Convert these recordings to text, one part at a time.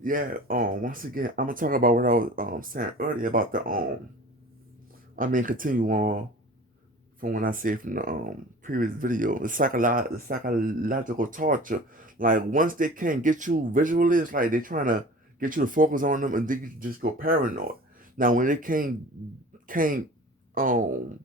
Yeah, once again, I'm gonna talk about what I was saying earlier about continue on from when I said from the previous video, the psychological torture. Like once they can't get you visually, it's like they're trying to get you to focus on them, and then you just go paranoid. Now when they can't um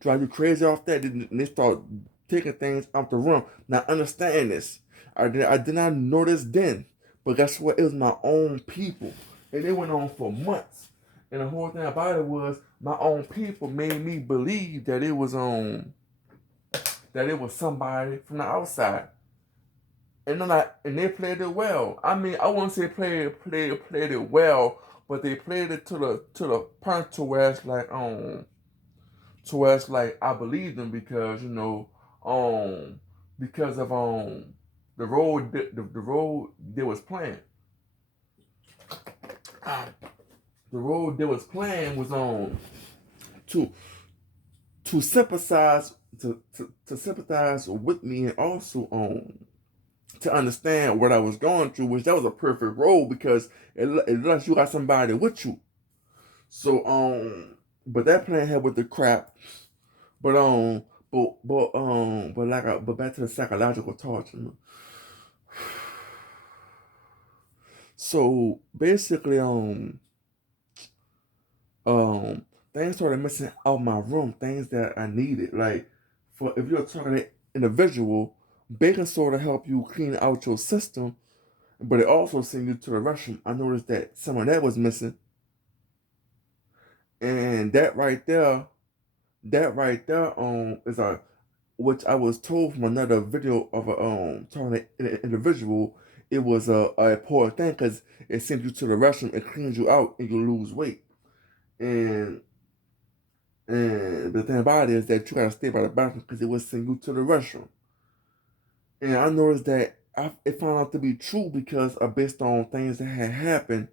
drive you crazy off that, then they start taking things out the room. Now understand this. I did not know this then, but guess what? It was my own people, and it went on for months. And the whole thing about it was my own people made me believe that it was somebody from the outside. And they played it well. I mean, I wouldn't say played it well, but they played it to the point to where it's like I believe them because um because of the role they was playing. The role they was playing was on to to sympathize to sympathize with me, and also to understand what I was going through, which that was a perfect role because it lets you got somebody with you. So but that playing had with the crap. But but back to the psychological torture. So basically things started missing out my room, things that I needed. Like for if you're talking to an individual, baking soda help you clean out your system, but it also send you to the restroom. I noticed that some of that was missing. And that right there is a which I was told from another video of a talking to an individual. It was a important thing because it sends you to the restroom, it cleans you out, and you lose weight. And the thing about it is that you gotta stay by the bathroom because it will send you to the restroom. And I noticed that it found out to be true because based on things that had happened.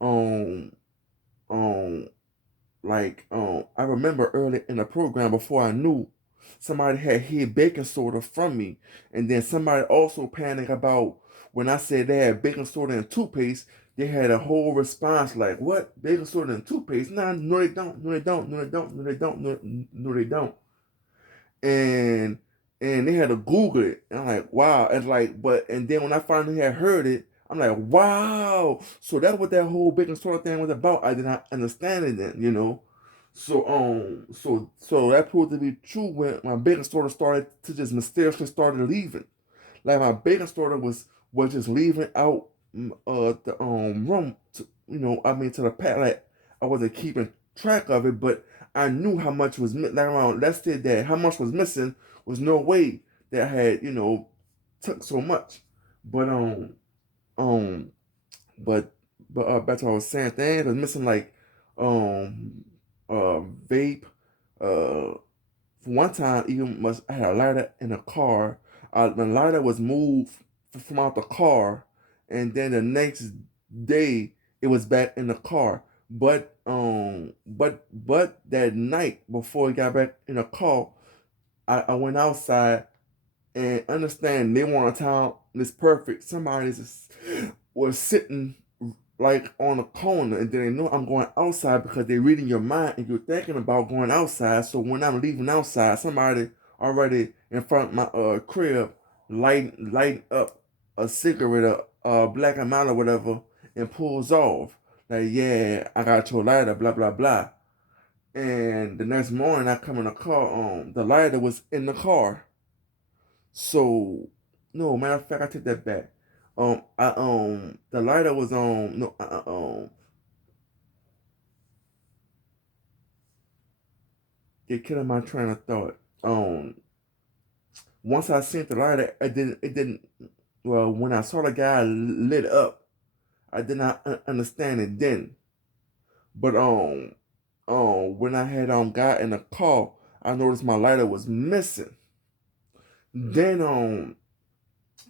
Um, um, I remember early in the program before I knew somebody had hid baking soda from me, and then somebody also panicked about when I said they had baking soda and toothpaste. They had a whole response like, "What? Baking soda and toothpaste? Nah, no, they don't. No, they don't. No, they don't. No, they don't. No, they don't." And they had to Google it. And I'm like, wow. And like, but and then when I finally had heard it, I'm like, wow. So that's what that whole baking soda thing was about. I did not understand it then. So that proved to be true when my baking soda started to just mysteriously started leaving. Like my baking soda was just leaving out the room to, to the pack. Like I wasn't keeping track of it, but I knew how much was like around. Let's say that how much was missing was no way that I had took so much. But um but back to what I was saying, things was missing like um vape. For one time, even must I had a lighter in a car. The lighter was moved from out the car, and then the next day it was back in the car. But that night before it got back in the car, I went outside and understand they want a town that's perfect. Somebody just was sitting like on a corner, and then they know I'm going outside because they're reading your mind and you're thinking about going outside. So when I'm leaving outside, somebody already in front of my crib lighting up a cigarette, a black and mild or whatever, and pulls off. Like, yeah, I got your lighter, blah blah blah. And the next morning I come in the car, the lighter was in the car. So no, matter of fact, I take that back. I the lighter was on. No, It killing my train of thought. Once I seen the lighter, it didn't. Well, when I saw the guy lit up, I did not understand it then. But when I had got in the car, I noticed my lighter was missing. Then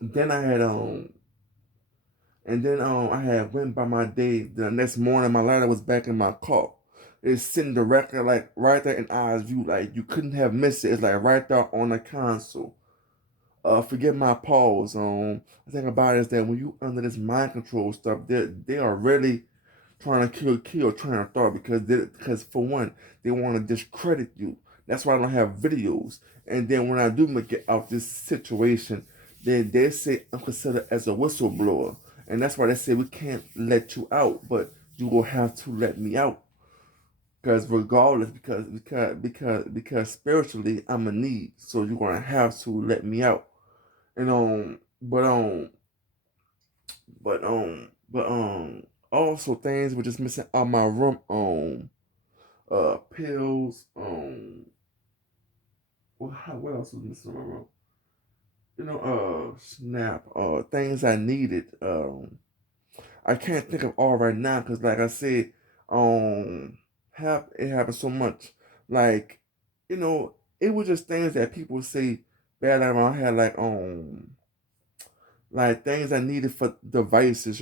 then I had and then I had went by my day. The next morning, my lighter was back in my car. It's sitting directly like right there in eyes view, like you couldn't have missed it. It's like right there on the console. forget my pause. The thing about it is that when you under this mind control stuff, they are really trying to kill your train of thought because for one, they want to discredit you. That's why I don't have videos. And then when I do make it out this situation, then they say I'm considered as a whistleblower, and that's why they say we can't let you out, but you will have to let me out. Because regardless, because spiritually I'm a need, so you're gonna have to let me out. And also things were just missing out my room. Pills. What else was missing in my room? Snap. Things I needed. I can't think of all right now because, like I said, have it happened so much. Like, you know, it was just things that people say bad around. I had like things I needed for devices.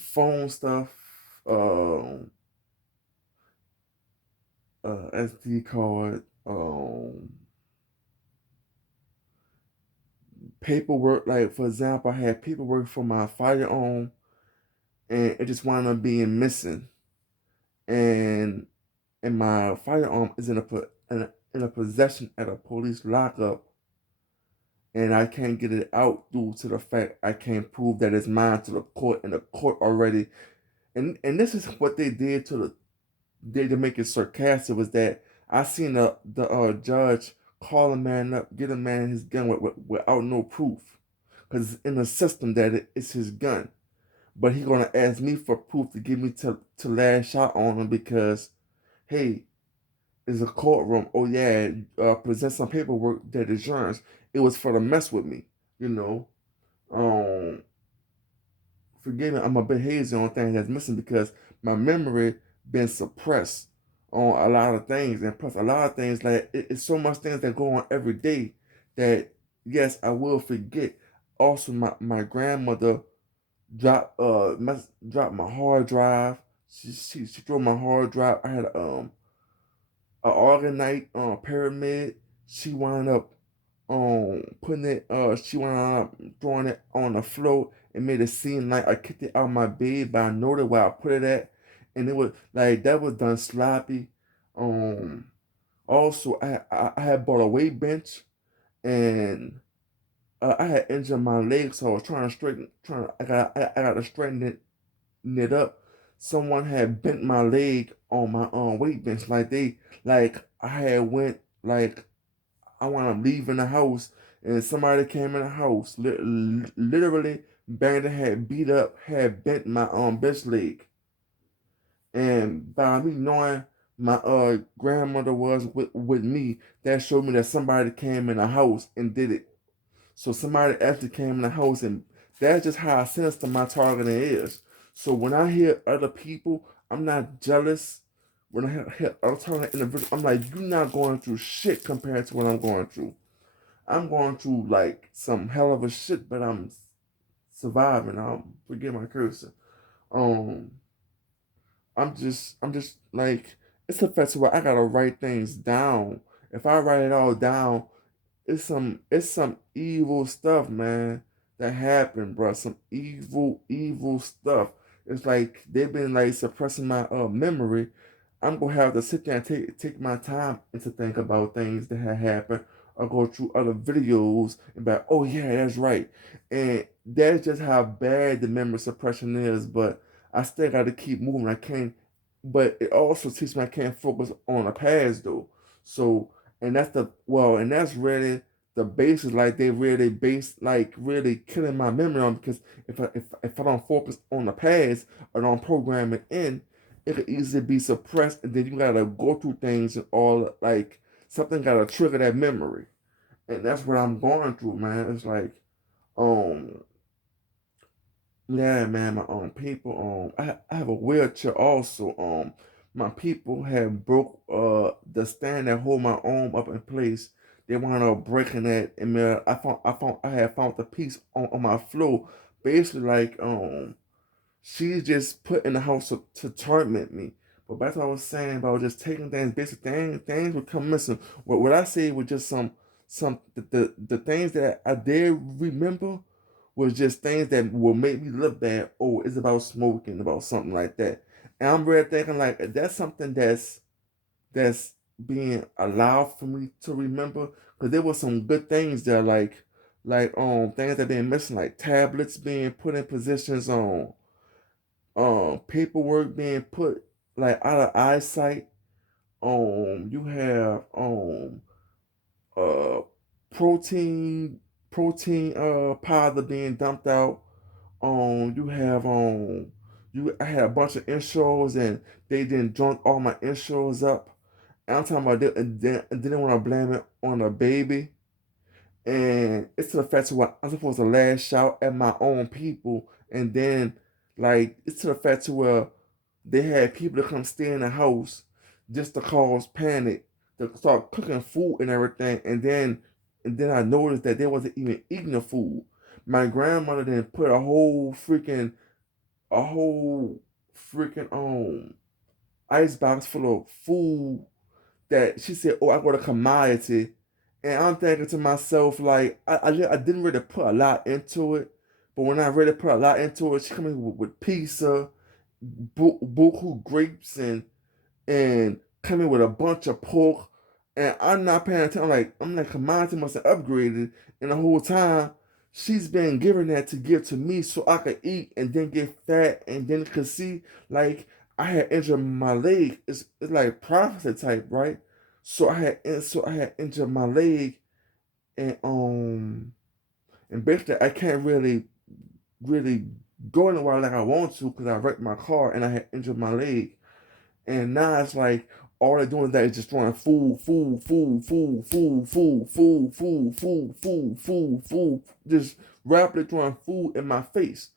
Phone stuff. Um, SD card. Paperwork. Like for example, I had paperwork for my firearm, and it just wound up being missing. And my firearm is in a possession at a police lockup, and I can't get it out due to the fact I can't prove that it's mine to the court, and the court already. And this is what they did to make it sarcastic was that I seen the judge call a man up, get a man his gun without no proof, because it's in the system that it's his gun. But he gonna ask me for proof to give me to lash out on him because, hey, it's a courtroom. Oh yeah, present some paperwork that is yours. It was for to mess with me, you know. Um, Forgive me, I'm a bit hazy on things that's missing because my memory been suppressed on a lot of things, and plus a lot of things like it's so much things that go on every day that yes, I will forget. Also, my grandmother dropped my hard drive. She threw my hard drive. I had a organite pyramid. She wound up putting it she wound up throwing it on the floor and made it seem like I kicked it out of my bed, but I know that where I put it at, and it was like that was done sloppy. Um Also I had bought a weight bench, and I had injured my leg, so I was trying to straighten trying to, I got to straighten it up. Someone had bent my leg on my weight bench, like I had went like I want to leave in the house, and somebody came in the house, literally banged the head, beat up, had bent my bench leg, and by me knowing my grandmother was with me, that showed me that somebody came in the house and did it. So somebody actually came in the house, and that's just how sinister my targeting is. So when I hear other people, I'm not jealous. When I hear other targeting individuals, I'm like, you're not going through shit compared to what I'm going through. I'm going through like some hell of a shit, but I'm surviving. I'll forget my cursing. Um, I'm just like it's a festival. I gotta write things down. If I write it all down, it's some evil stuff, man, that happened, bro. Some evil stuff. It's like they've been like suppressing my memory. I'm gonna have to sit there and take my time and to think about things that had happened, or go through other videos and be like, oh yeah, that's right. And that's just how bad the memory suppression is. But I still gotta keep moving. I can't. But it also teaches me I can't focus on the past though. So and that's really the basis, like they really base like really killing my memory on, because if I don't focus on the past or don't program it in, it could easily be suppressed, and then you gotta go through things and all, like something gotta trigger that memory. And that's what I'm going through, man. It's like um yeah, man, my people I have a wheelchair also. My people have broke the stand that hold my arm up in place. They wound up breaking that, and man, I had found the piece on my floor. Basically like she's just put in the house to torment me. But that's what I was saying about just taking things, basic things would come missing. What I say was just the things that I did remember was just things that will make me look bad. Oh, it's about smoking, about something like that. And I'm really thinking like that's something that's being allowed for me to remember, because there were some good things there, like things that been missing, like tablets being put in positions on, paperwork being put like out of eyesight. You have uh protein powder being dumped out. You have you I had a bunch of insurers and they didn't drunk all my insurers up. And I'm talking about that, and then they want to blame it on a baby. And it's to the fact where I'm supposed to lash out at my own people, and then like it's to the fact where they had people to come stay in the house just to cause panic, to start cooking food and everything, and then I noticed that they wasn't even eating the food. My grandmother then put a whole freaking ice box full of food that she said, "Oh, I got a commodity," and I'm thinking to myself, like, I didn't really put a lot into it, but when I really put a lot into it, she come in with pizza, buku grapes, and come in with a bunch of pork, and I'm not paying attention. I'm like, commodity must have upgraded, and the whole time she's been giving that to give to me so I could eat and then get fat and then could see like I had injured my leg. It's like prophecy type, right? So I had injured my leg, and basically I can't really go anywhere like I want to because I wrecked my car and I had injured my leg. And now it's like all they're doing that is just throwing food, food, food, food, food, food, food, food, food, food, food, food, just rapidly throwing food in my face.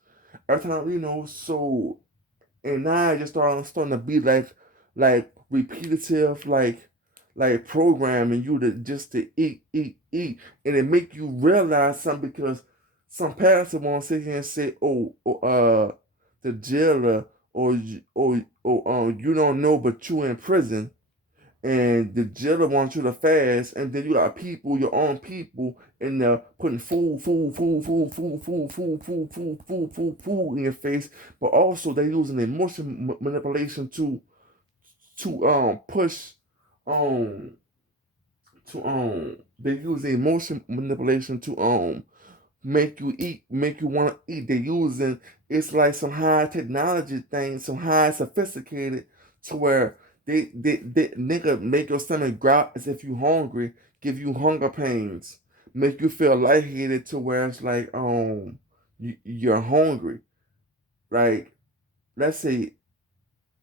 Every time, so and now I just starting to be like repetitive, like programming you to just to eat, eat, eat, and it make you realize something because some pastor want to sit here and say, the jailer or you don't know, but you in prison, and the jailer wants you to fast, and then you got people, your own people, and they're putting food in your face, but also they're using emotion manipulation to push um they use the emotion manipulation to make you eat, make you want to eat. They're using it's like some high technology thing, some high sophisticated to where they nigga make your stomach growl as if you hungry, give you hunger pains, make you feel lightheaded to where it's like you're hungry. Like let's say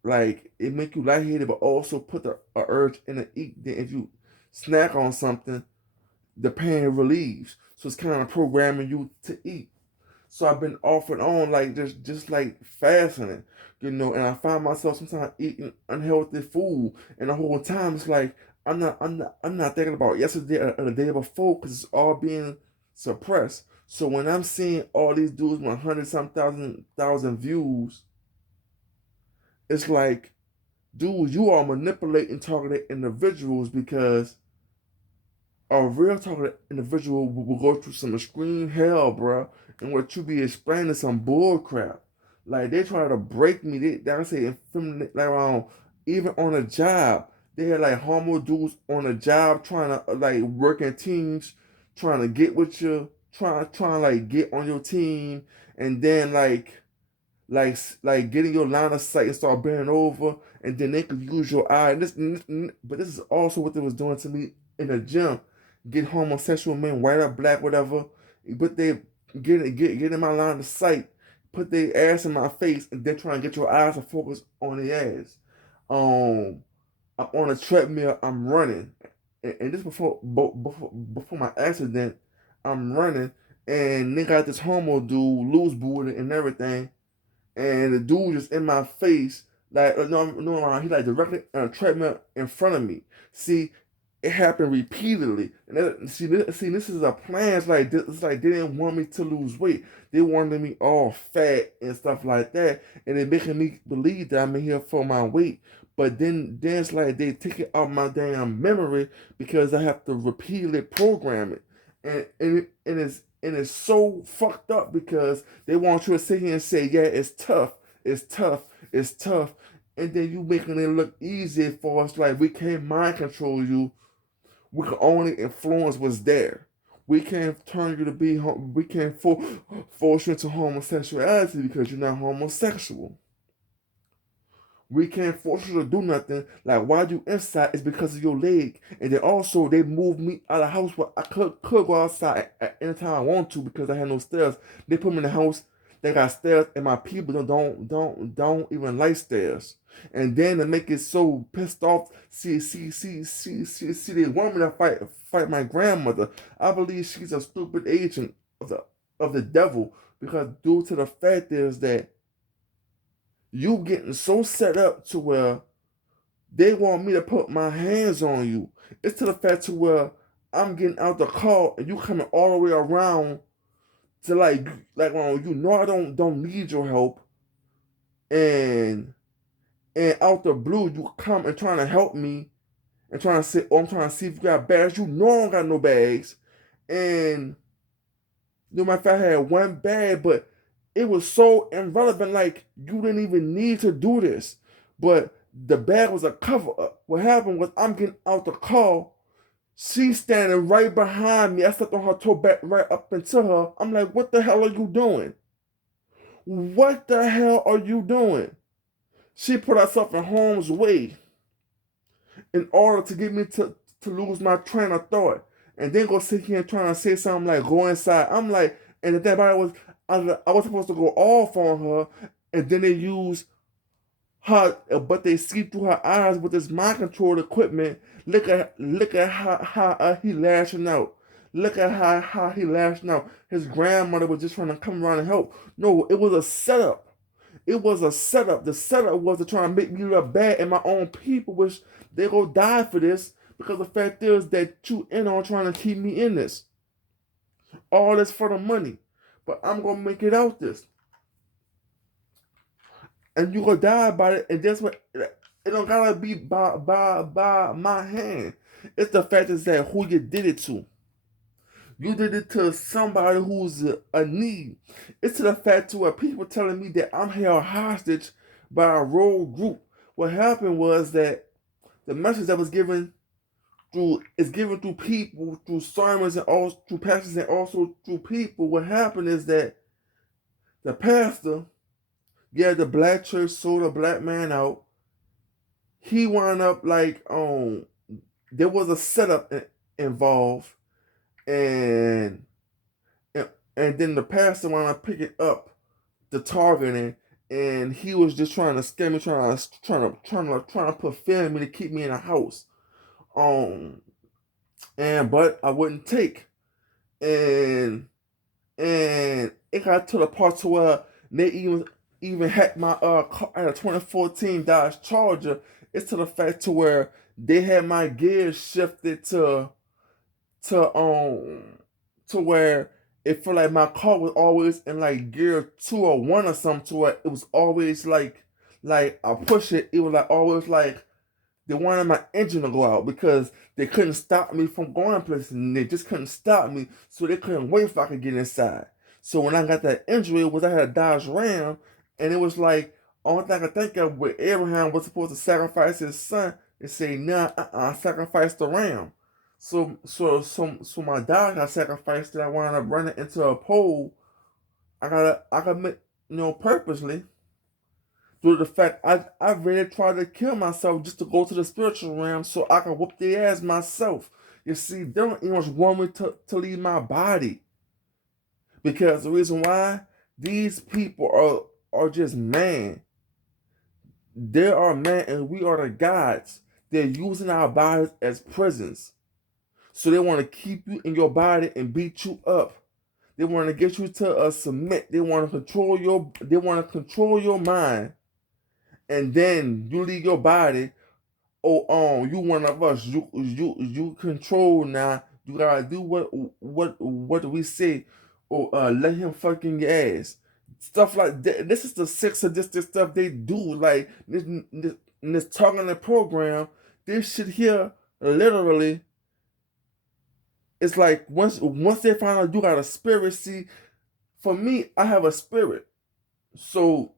like it make you lightheaded, but also put the a urge in to eat. Then if you snack on something, the pain relieves. So it's kind of programming you to eat. So I've been off and on like just like fasting, and I find myself sometimes eating unhealthy food, and the whole time it's like I'm not thinking about yesterday or the day before because it's all being suppressed. So when I'm seeing all these dudes with 100 some thousand views, it's like, dude, you are manipulating targeted individuals because a real talking individual will go through some extreme hell, bro, and what you be explaining some bull crap. Like they try to break me. Like I say, like even on a job, they had like homo dudes on a job trying to like work in teams, trying to get with you, trying to like get on your team, and then like getting your line of sight and start bending over, and then they could use your eye. But this is also what they was doing to me in the gym. Get homosexual men, white or black, whatever. But they get in my line of sight, put their ass in my face, and then try and get your eyes to focus on their ass. Um, I'm on a treadmill. I'm running, and this before my accident. I'm running, and they got this homo dude, loose booted and everything, and the dude just in my face, like no, he like directly on a treadmill in front of me. See, it happened repeatedly. And this is a plan. It's like they didn't want me to lose weight. They wanted me all fat and stuff like that, and it making me believe that I'm in here for my weight. But then it's like they take it out my damn memory because I have to repeatedly program it, and it's so fucked up because they want you to sit here and say, yeah, it's tough, it's tough, it's tough, and then you making it look easy for us. Like we can't mind control you. We can only influence what's there. We can't turn you to be. We can't force you into homosexuality because you're not homosexual. We can't force you to do nothing. Like why you inside is because of your leg. And then also they moved me out of the house where I could go outside at any time I want to because I had no stairs. They put me in the house that got stairs and my people don't even like stairs. And then to make it so pissed off, see, they want me to fight my grandmother. I believe she's a stupid agent of the devil because due to the fact is that you getting so set up to where they want me to put my hands on you. It's to the fact to where I'm getting out the car and you coming all the way around to you know I don't need your help, and out the blue you come and trying to help me and trying to say, oh, I'm trying to see if you got bags. You know I don't got no bags. And no matter if I had one bag, but it was so irrelevant, like you didn't even need to do this. But the bag was a cover up. What happened was I'm getting out the car. She's standing right behind me. I stepped on her toe back right up into her. I'm like, what the hell are you doing? What the hell are you doing? She put herself in harm's way in order to get me to lose my train of thought. And then go sit here and trying to say something like go inside. I'm like, and the thing about it was I was supposed to go off on her, and then they use her, but they see through her eyes with this mind control equipment. Look at how he lashing out. Look at how he lashing out. His grandmother was just trying to come around and help. No, it was a setup. It was a setup. The setup was to try and make me look bad, and my own people, which they go die for this because the fact is that you in on trying to keep me in this. All this for the money, but I'm gonna make it out this, and you gonna die about it. And that's what it don't gotta be by my hand. It's the fact is that who you did it to. You did it to somebody who's a need. It's to the fact to where people telling me that I'm held hostage by a rogue group. What happened was that the message that was given given through people, through sermons and also through pastors and also through people. What happened is that the pastor, yeah, the black church sold a black man out. He wound up there was a setup involved, and and then the pastor wound up picking up the targeting, and he was just trying to scare me, trying to put fear in me to keep me in a house. But I wouldn't take, and it got to the part to where they even hacked my car. I had a 2014 Dodge Charger. It's to the fact to where they had my gears shifted to where it felt like my car was always in like gear 2 or 1 or something, to where it was always like I push it, it was like always like they wanted my engine to go out because they couldn't stop me from going places, and they just couldn't stop me, so they couldn't wait if I could get inside. So when I got that injury, was I had a Dodge Ram, and it was like only thing I could think of where Abraham was supposed to sacrifice his son and say, nah, sacrifice the ram. So my dog got sacrificed, that I wound up running into a pole. I got purposely, due to the fact I really tried to kill myself just to go to the spiritual realm so I can whoop their ass myself. You see, they don't even want me to leave my body. Because the reason why, these people are just man. They are man and we are the gods. They're using our bodies as prisons. So they want to keep you in your body and beat you up. They want to get you to submit. They want to control your mind. And then you leave your body oh, you one of us. You control now. You gotta do what we say, or let him fucking your ass. Stuff like that. This is the sex sadistic stuff they do. Like this talking in the program. This shit here literally. It's like once they find out you got a spirit. See, for me, I have a spirit. So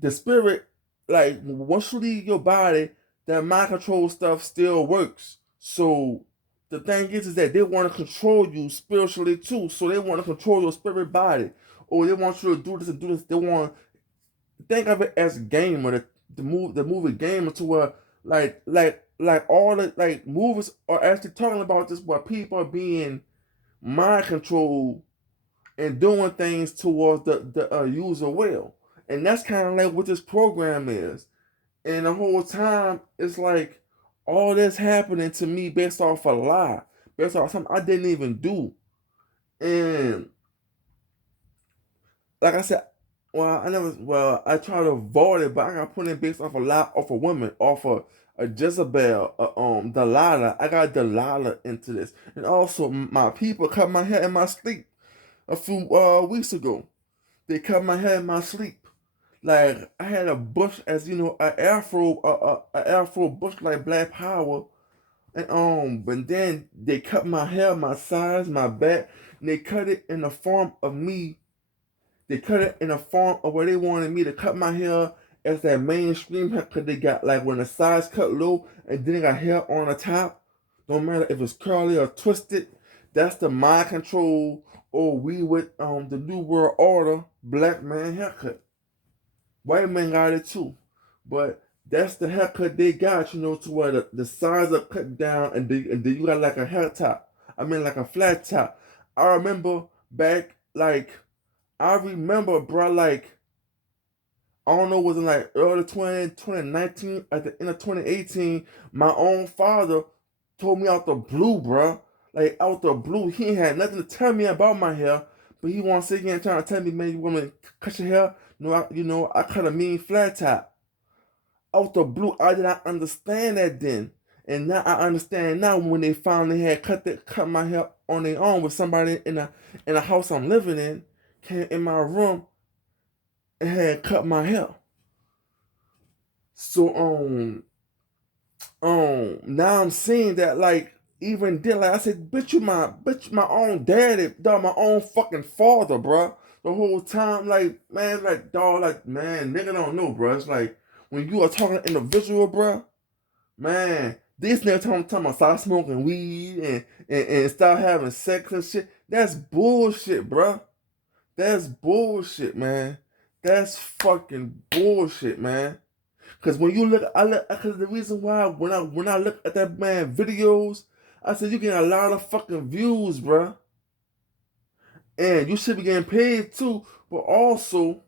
the spirit, like once you leave your body, that mind control stuff still works. So the thing is that they want to control you spiritually too. So they want to control your spirit body, or they want you to do this and do this. They want think of it as a game, or the movie Game, to where like all the like movies are actually talking about this, where people are being mind controlled and doing things towards the user will. And that's kind of like what this program is. And the whole time, it's like all this happening to me based off a lie, based off something I didn't even do. And like I said, I try to avoid it, but I got put in based off a lie, off a woman, off a Jezebel, Delilah. I got Delilah into this. And also, my people cut my hair in my sleep a few weeks ago. They cut my hair in my sleep. Like I had a bush, as you know, an afro bush like Black Power, and but then they cut my hair, my sides, my back, and they cut it in the form of me. They cut it in the form of where they wanted me to cut my hair as that mainstream haircut they got, like when the sides cut low and then they got hair on the top. Don't matter if it's curly or twisted. That's the mind control, or we with the New World Order black man haircut. White men got it too. But that's the haircut they got, to where the sides are cut down, and then you got like a hair top. I mean, like a flat top. I remember back, bro, like, I don't know, was in like early 2019, at the end of 2018, my own father told me out the blue, bro. Like, out the blue. He ain't had nothing to tell me about my hair, but he want to sit here and trying to tell me, man, you want me to cut your hair? No, I cut a mean flat top. Out the blue, I did not understand that then. And now I understand now when they finally had cut my hair on their own with somebody in a house I'm living in, came in my room and had cut my hair. So now I'm seeing that, like, even then, like I said, my own daddy, dog, my own fucking father, bro. The whole time, like, man, like, dog, like, man, nigga don't know, bro. It's like when you are talking individual, bro, man, this nigga talking about stop smoking weed and stop having sex and shit. That's bullshit, bro. That's bullshit, man. That's fucking bullshit, man. Cause when you look, cause the reason why when I look at that man videos, I said you getting a lot of fucking views, bruh. And you should be getting paid too. But also,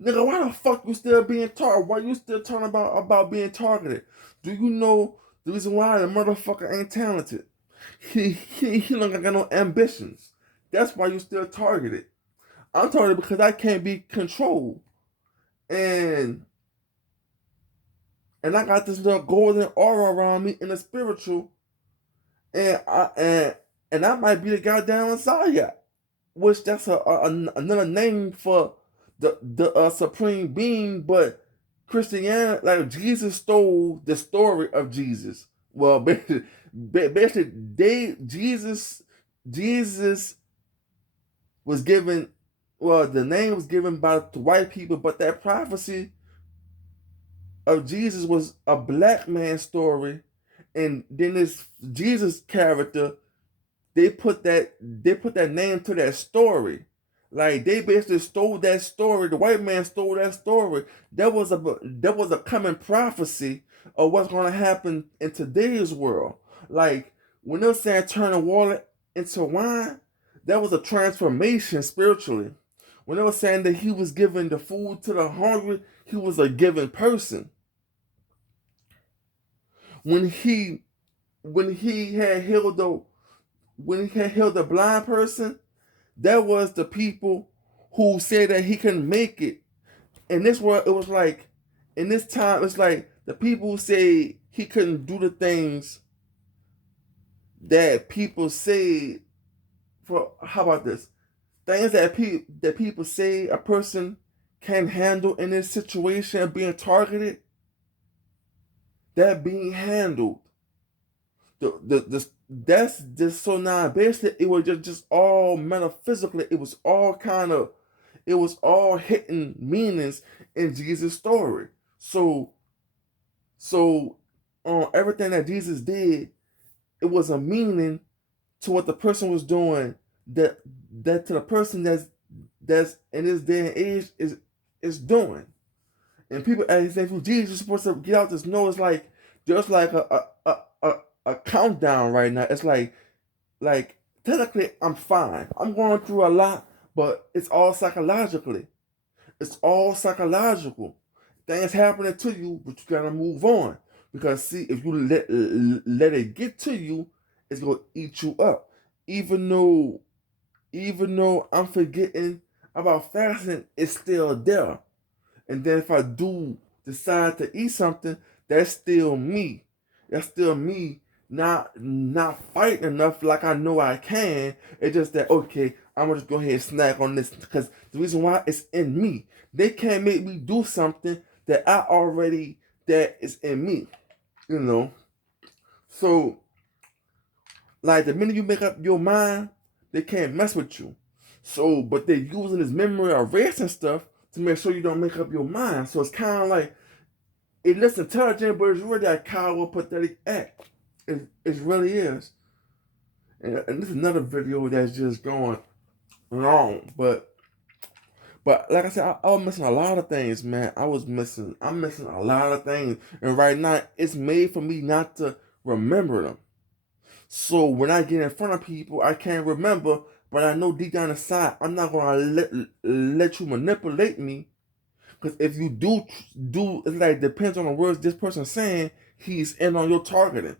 nigga, why the fuck you still being targeted? Why you still talking about being targeted? Do you know the reason why the motherfucker ain't talented? He don't got no ambitions. That's why you still targeted. I'm targeted because I can't be controlled. And I got this little golden aura around me in the spiritual, and I might be the goddamn Messiah, which that's another name for the supreme being. But Christianity, like Jesus stole the story of Jesus. Well, basically, Jesus was given. Well, the name was given by the white people, but that prophecy of Jesus was a black man story, and then this Jesus character, they put that name to that story. Like they basically stole that story. The white man stole that story. There was a coming prophecy of what's going to happen in today's world. Like when they're saying turning water into wine, that was a transformation spiritually. When they were saying that he was giving the food to the hungry, he was a giving person. When he had healed the blind person, that was the people who said that he couldn't make it. And this world, it was like, in this time, it's like The people who say he couldn't do the things that people say for, how about this? Things that people say a person can handle in this situation of being targeted, that being handled. That's just so now basically it was just all metaphysically, it was all hidden meanings in Jesus' story. So everything that Jesus did, it was a meaning to what the person was doing, that to the person that's in this day and age is doing. And people as they say, Jesus is supposed to get out this. No, it's like just like a countdown right now. It's like technically I'm fine. I'm going through a lot, but it's all psychologically. It's all psychological. Things happening to you, but you gotta move on. Because see, if you let it get to you, it's gonna eat you up. Even though even though I'm forgetting about fasting, it's still there. And then if I do decide to eat something, that's still me. That's still me not fighting enough like I know I can. It's just that okay, I'm gonna just go ahead and snack on this because the reason why it's in me. They can't make me do something that is in me. You know. So like the minute you make up your mind, they can't mess with you. So but they're using this memory erasing stuff to make sure you don't make up your mind. So it's kind of like it looks intelligent, but it's really a coward, pathetic act. It really is. And this is another video that's just going wrong. But like I said, I was missing a lot of things, man. I'm missing a lot of things. And right now, it's made for me not to remember them. So when I get in front of people, I can't remember, but I know deep down inside, I'm not gonna let you manipulate me. Because if you do, it's like depends on the words this person's saying, he's in on your targeting.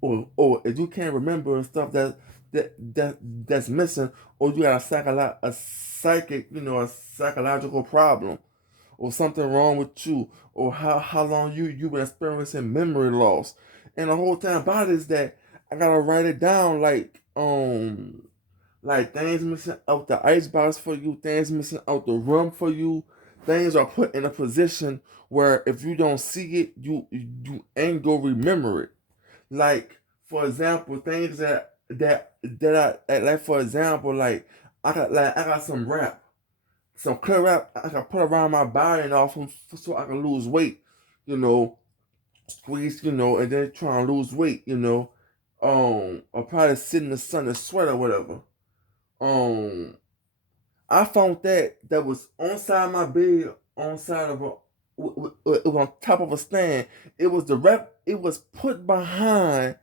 Or if you can't remember stuff that's missing, or you got a psychic, a psychological problem, or something wrong with you, or how long you been experiencing memory loss, and the whole time about it is that I gotta write it down like things missing out the icebox for you, things missing out the room for you. Things are put in a position where if you don't see it, you ain't gonna remember it. Like for example, things that I like for example, like I got some clear wrap I can put around my body and off so I can lose weight, you know, squeeze, and then try and lose weight, or probably sit in the sun and sweat or whatever. Um, I found that was on side of my bed, on side of it was on top of a stand. It was direct. It was put behind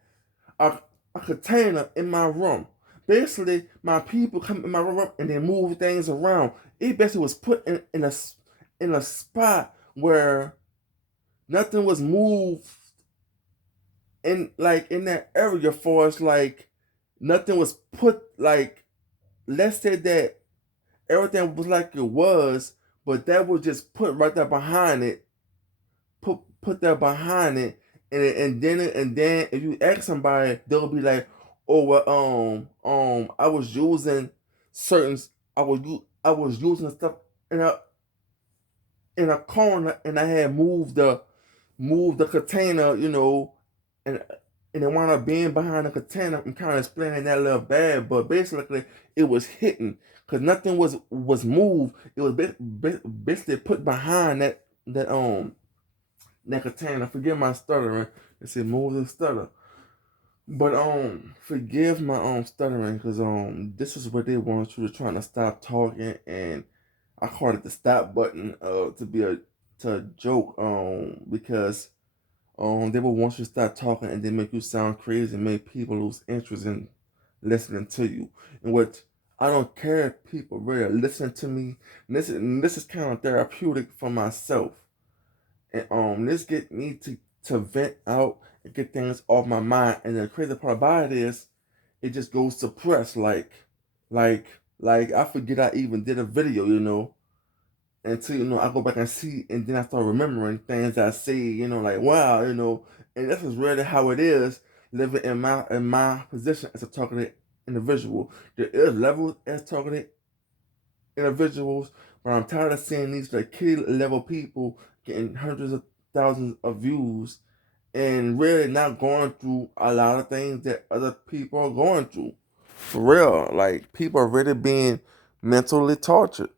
a, a container in my room. Basically, my people come in my room and they move things around. It basically was put in a spot where nothing was moved in that area for us. Like nothing was put like, let's say that everything was like it was, but that was just put right there behind it. Put that behind it, and then if you ask somebody, they'll be like, "Oh well, I was using certain, I was using stuff in a corner, and I had moved the container, and it wound up being behind the container." I'm kind of explaining that a little bad, but basically it was hidden because nothing was moved. It was basically put behind that container. Forgive my stuttering. It said move the stutter. But forgive my stuttering because this is what they want you to trying to stop talking, and I called it the stop button to be a joke because they will want you to start talking and then make you sound crazy and make people lose interest in listening to you. And what I don't care if people really listen to me. This is kind of therapeutic for myself. And this get me to vent out and get things off my mind. And the crazy part about it is it just goes suppressed like like I forget I even did a video, until I go back and see, and then I start remembering things I say. Like wow, and this is really how it is living in my position as a targeted individual. There is levels as targeted individuals, but I'm tired of seeing these like kitty level people getting hundreds of thousands of views and really not going through a lot of things that other people are going through. For real, like people are really being mentally tortured.